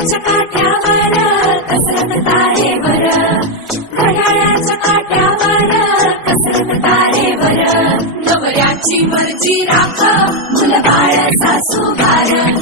घड्याळाच्या काट्यावर कसरत तारेवर, घड्याळाच्या काट्यावर कसरत तारेवर. नवऱ्याची मर्जी राख, मुलबाळ सासूबार.